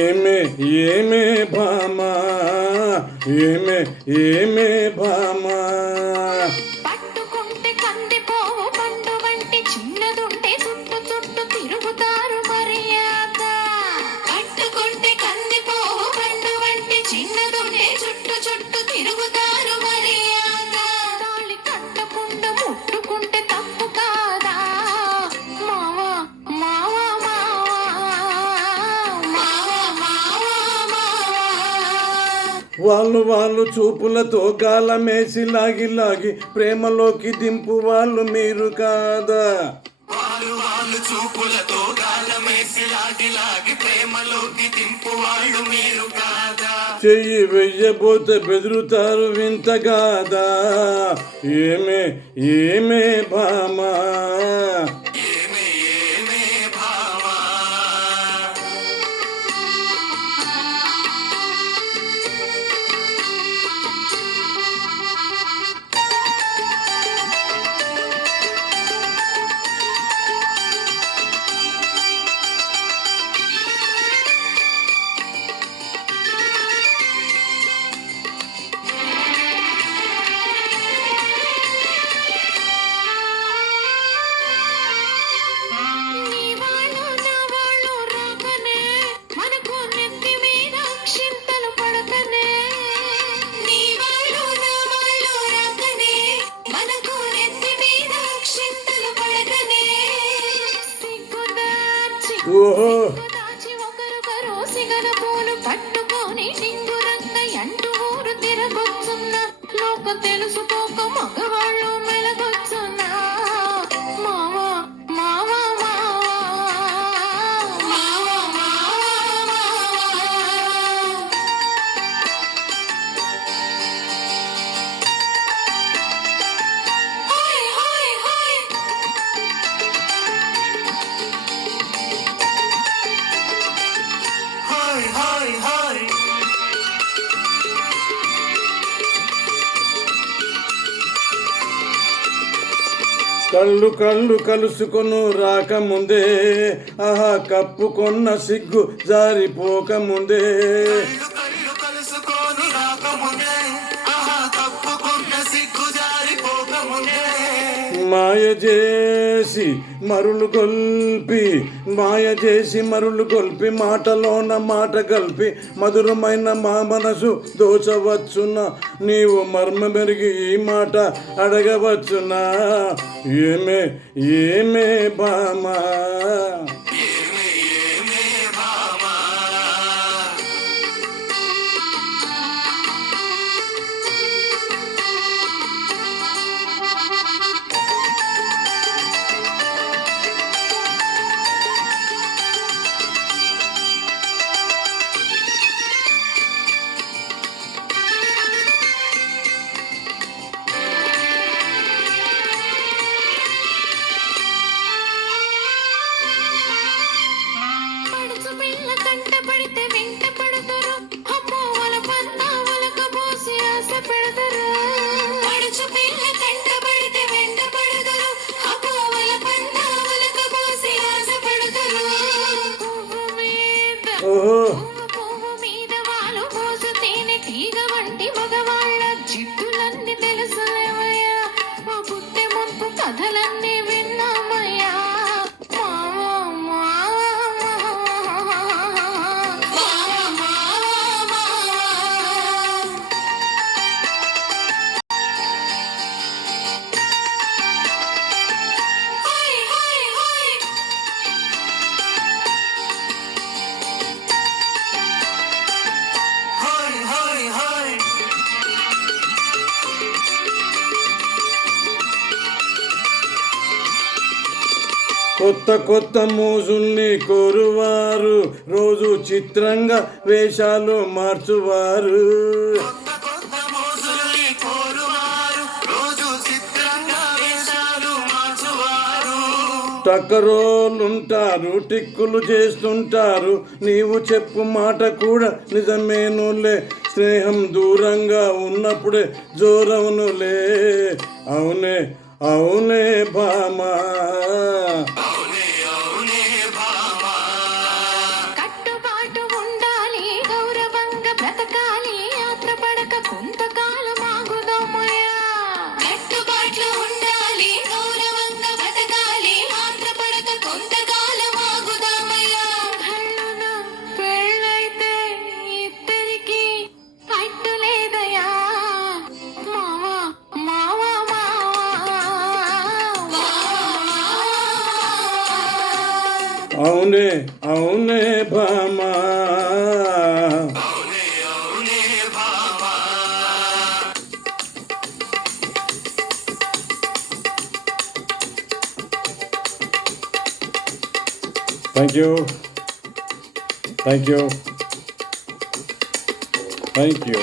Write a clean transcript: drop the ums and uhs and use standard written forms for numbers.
ఏమే ఏమే భామా ఏమే ఏమే భామా పట్టుకుంటే కందిపోవు పండు వంటి చిన్నదుంటే చుట్టు చుట్టు తిరుగుతారు మర్యాద. పట్టుకుంటే కందిపోవు పండు వంటి చిన్నదుంటే చుట్టు చుట్టు తిరుగుతారు మర్యాద. తాళి కట్టకుండా ముట్టుకుంటే తప్పు కాదా మావా మావా వాళ్ళు చూపులతో గాలమేసి లాగి లాగి ప్రేమలోకి దింపు వాళ్ళు మీరు కాదా. వాళ్ళు చూపులతో గాలమేసి లాగి లాగి ప్రేమలోకి దింపు వాళ్ళు మీరు కాదా. చెయ్యి వెయ్యబోతే బెదురుతారు వింత కాదా. ఏమే ఏమే భామా ఏమే ఏమే భామా ఓహో పట్టుకొని టింగురంగ ఎంటు ఊరు తిరగొచ్చున్న లోక తెలుసుకోక మగవాళ్ళు మెలగొచ్చున్నా మావా మావా మావా మావా hi hi hi hi hi hi కళ్ళు కళ్ళు కలుసుకొను రాకముందే ఆహా కప్పుకొన్న సిగ్గు జారిపోకముందే కళ్ళు కలుసుకోను రాకముందే ఆహా తప్పుకున్న సిగ్గు జారిపోకముందే మాయ చేసి మరులు గొల్పి మాటలోన మాట కలిపి మధురమైన మా మనసు దోచవచ్చునా. నీవు మర్మ మెరిగి ఈ మాట అడగవచ్చునా. ఏమే ఏమే భామా ఏమే ఏమే భామా పడుచు పిల్ల కంట పడితే వెంట పడతారు అమ్మో వాళ్ళ పన్నా వాళ్ళక పోసి ఆశ పెడతారు. పడుచు పిల్ల కంట పడితే వెంట పడతారు అమ్మో వాళ్ళ పన్నా వాళ్ళక పోసి ఆశ పెడతారు. పువ్వు మీద ఓహో పువ్వు మీద వాళ్ళు పోసు తేనె తీగ వంటి మగవాళ్ళ జిట్టులన్నీ తెలుసులేవయ్యా. మా పుట్టే ముంపు కథలన్నీ విన్నామయ్యా. హాయ్ హాయ్ హాయ్ కొత్త కొత్త మోజుల్ని కోరువారు రోజు చిత్రంగా వేషాలు మార్చువారు. కొత్త కొత్త మోజుల్ని కోరువారు రోజు చిత్రంగా వేషాలు మార్చువారు. టకరోలుంటారు టిక్కులు చేస్తుంటారు. నీవు చెప్పు మాట కూడా నిజమేనులే. స్నేహం దూరంగా ఉన్నప్పుడే జోరవునులే. అవునే అవునే భామా అవునే అవునే భామా కట్టుబాటు అవునే అవునే భామా అవునే అవునే Bhama thank you thank you thank you